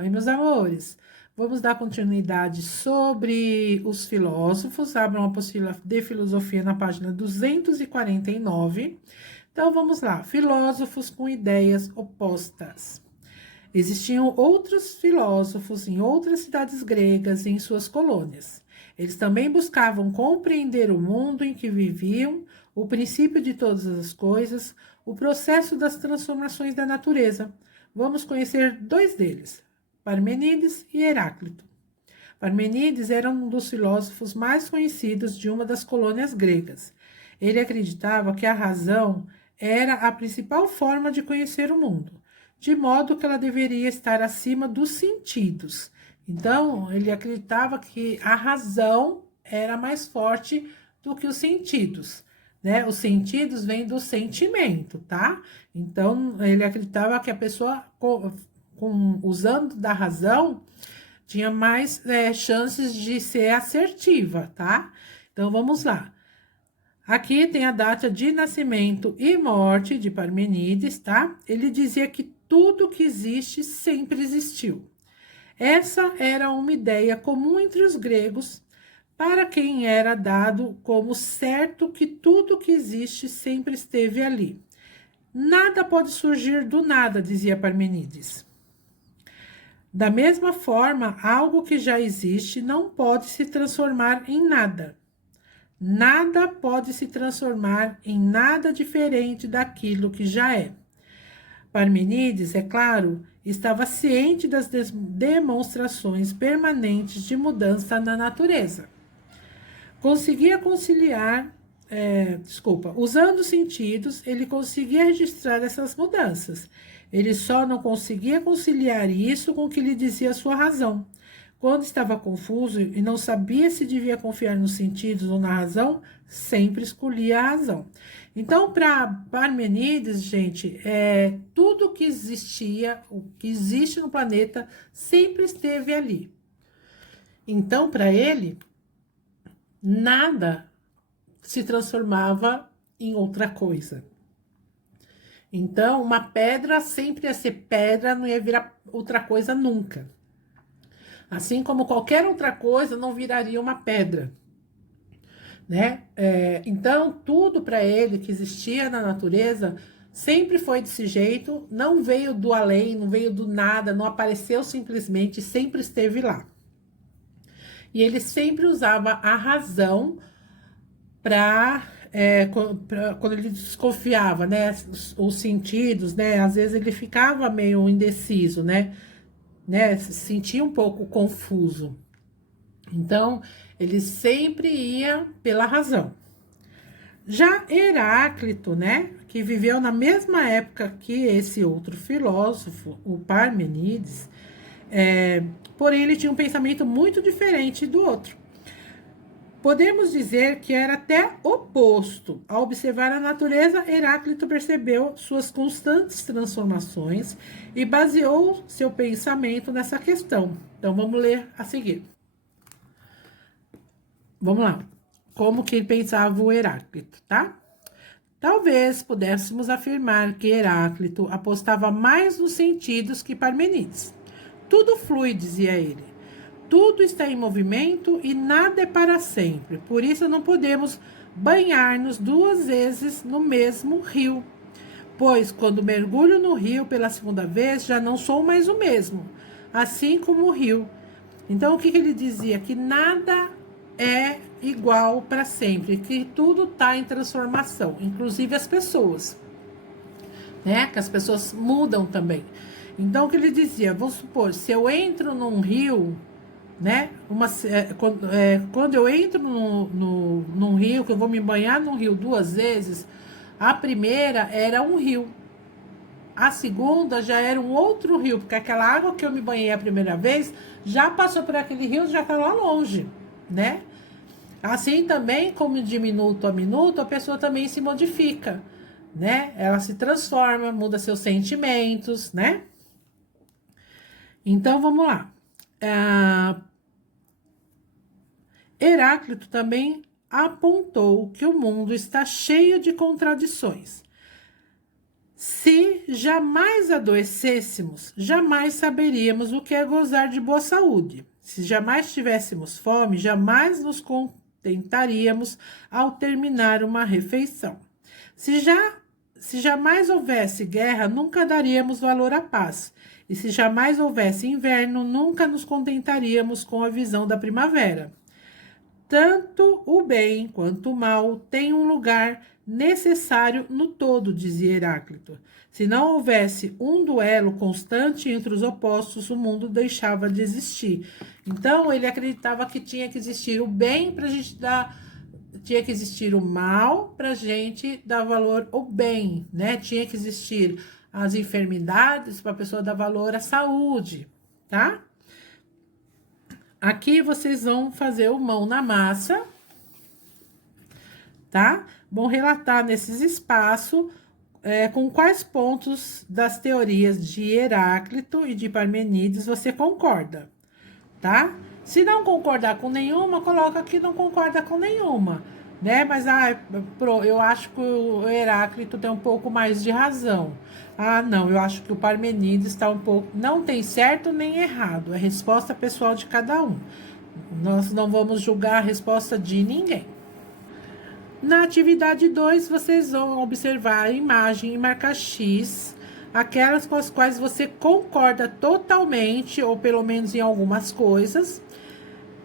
Oi, meus amores. Vamos dar continuidade sobre os filósofos. Abram a apostila de filosofia na página 249. Então, vamos lá. Filósofos com ideias opostas. Existiam outros filósofos em outras cidades gregas e em suas colônias. Eles também buscavam compreender o mundo em que viviam, o princípio de todas as coisas, o processo das transformações da natureza. Vamos conhecer dois deles, Parmênides e Heráclito. Parmênides era um dos filósofos mais conhecidos de uma das colônias gregas. Ele acreditava que a razão era a principal forma de conhecer o mundo, de modo que ela deveria estar acima dos sentidos. Então, ele acreditava que a razão era mais forte do que os sentidos, né? Os sentidos vêm do sentimento, tá? Então, ele acreditava que a pessoa, usando da razão, tinha mais chances de ser assertiva, tá? Então, vamos lá. Aqui tem a data de nascimento e morte de Parmênides, tá? Ele dizia que tudo que existe sempre existiu. Essa era uma ideia comum entre os gregos, para quem era dado como certo que tudo que existe sempre esteve ali. Nada pode surgir do nada, dizia Parmênides. Da mesma forma, algo que já existe não pode se transformar em nada. Nada pode se transformar em nada diferente daquilo que já é. Parmênides, é claro, estava ciente das demonstrações permanentes de mudança na natureza. Conseguia conciliar, usando os sentidos, ele conseguia registrar essas mudanças. Ele só não conseguia conciliar isso com o que lhe dizia sua razão. Quando estava confuso e não sabia se devia confiar nos sentidos ou na razão, sempre escolhia a razão. Então, para Parmênides, gente, tudo que existia, o que existe no planeta, sempre esteve ali. Então, para ele, nada se transformava em outra coisa. Então, uma pedra sempre ia ser pedra, não ia virar outra coisa nunca. Assim como qualquer outra coisa não viraria uma pedra, né? Então, tudo para ele que existia na natureza sempre foi desse jeito, não veio do além, não veio do nada, não apareceu simplesmente, sempre esteve lá. E ele sempre usava a razão para quando ele desconfiava, né? Os sentidos, né? Às vezes ele ficava meio indeciso, né? Se sentia um pouco confuso. Então, ele sempre ia pela razão. Já Heráclito, né, que viveu na mesma época que esse outro filósofo, o Parmênides, porém ele tinha um pensamento muito diferente do outro. Podemos dizer que era até oposto. Ao observar a natureza, Heráclito percebeu suas constantes transformações e baseou seu pensamento nessa questão. Então, vamos ler a seguir. Vamos lá. Como que pensava o Heráclito, tá? Talvez pudéssemos afirmar que Heráclito apostava mais nos sentidos que Parmênides. Tudo flui, dizia ele. Tudo está em movimento e nada é para sempre. Por isso não podemos banhar-nos duas vezes no mesmo rio. Pois quando mergulho no rio pela segunda vez, já não sou mais o mesmo, assim como o rio. Então, o que ele dizia? Que nada é igual para sempre, que tudo está em transformação, inclusive as pessoas, né? Que as pessoas mudam também. Então, o que ele dizia? Vamos supor, se eu entro num rio, né? Quando eu entro num rio, que eu vou me banhar num rio duas vezes, a primeira era um rio. A segunda já era um outro rio, porque aquela água que eu me banhei a primeira vez já passou por aquele rio, já está lá longe, né? Assim também, como de minuto a minuto, a pessoa também se modifica, né? Ela se transforma, muda seus sentimentos, né? Então, vamos lá. Heráclito também apontou que o mundo está cheio de contradições. Se jamais adoecêssemos, jamais saberíamos o que é gozar de boa saúde. Se jamais tivéssemos fome, jamais nos contentaríamos ao terminar uma refeição. Se jamais houvesse guerra, nunca daríamos valor à paz. E se jamais houvesse inverno, nunca nos contentaríamos com a visão da primavera. Tanto o bem quanto o mal têm um lugar necessário no todo, dizia Heráclito. Se não houvesse um duelo constante entre os opostos, o mundo deixava de existir. Então, ele acreditava que tinha que existir o bem para a gente dar, tinha que existir o mal para a gente dar valor ao bem, né? Tinha que existir as enfermidades para a pessoa dar valor à saúde, tá? Aqui vocês vão fazer o mão na massa, tá? Vão relatar nesses espaços com quais pontos das teorias de Heráclito e de Parmenides você concorda, tá? Se não concordar com nenhuma, coloca que não concorda com nenhuma, né? Mas eu acho que o Heráclito tem um pouco mais de razão. Ah, não, eu acho que o Parmenides está um pouco. Não tem certo nem errado, é resposta pessoal de cada um. Nós não vamos julgar a resposta de ninguém. Na atividade 2, vocês vão observar a imagem e marcar X, aquelas com as quais você concorda totalmente, ou pelo menos em algumas coisas,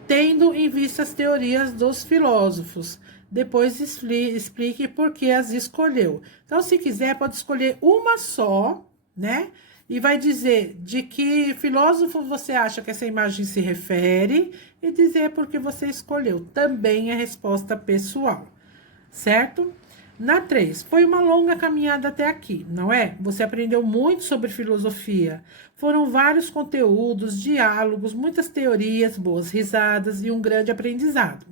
tendo em vista as teorias dos filósofos. Depois explique por que as escolheu. Então, se quiser, pode escolher uma só, né? E vai dizer de que filósofo você acha que essa imagem se refere e dizer por que você escolheu. Também é resposta pessoal, certo? Na 3, foi uma longa caminhada até aqui, não é? Você aprendeu muito sobre filosofia. Foram vários conteúdos, diálogos, muitas teorias, boas risadas e um grande aprendizado.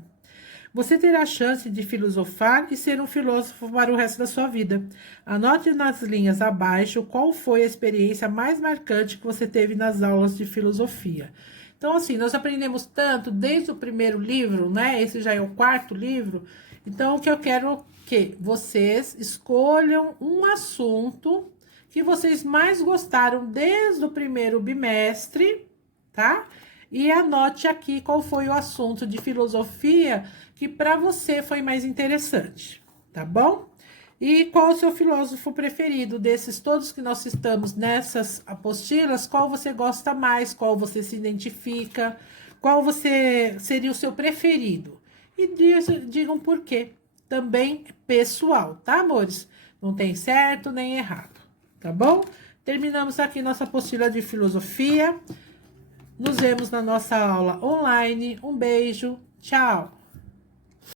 Você terá a chance de filosofar e ser um filósofo para o resto da sua vida. Anote nas linhas abaixo qual foi a experiência mais marcante que você teve nas aulas de filosofia. Então, assim, nós aprendemos tanto desde o primeiro livro, né? Esse já é o 4º livro. Então, o que eu quero que vocês escolham um assunto que vocês mais gostaram desde o primeiro bimestre, tá? E anote aqui qual foi o assunto de filosofia que para você foi mais interessante, tá bom? E qual o seu filósofo preferido desses todos que nós citamos nessas apostilas? Qual você gosta mais? Qual você se identifica? Qual você seria o seu preferido? E digam por quê. Também pessoal, tá, amores? Não tem certo nem errado, tá bom? Terminamos aqui nossa apostila de filosofia. Nos vemos na nossa aula online. Um beijo, tchau!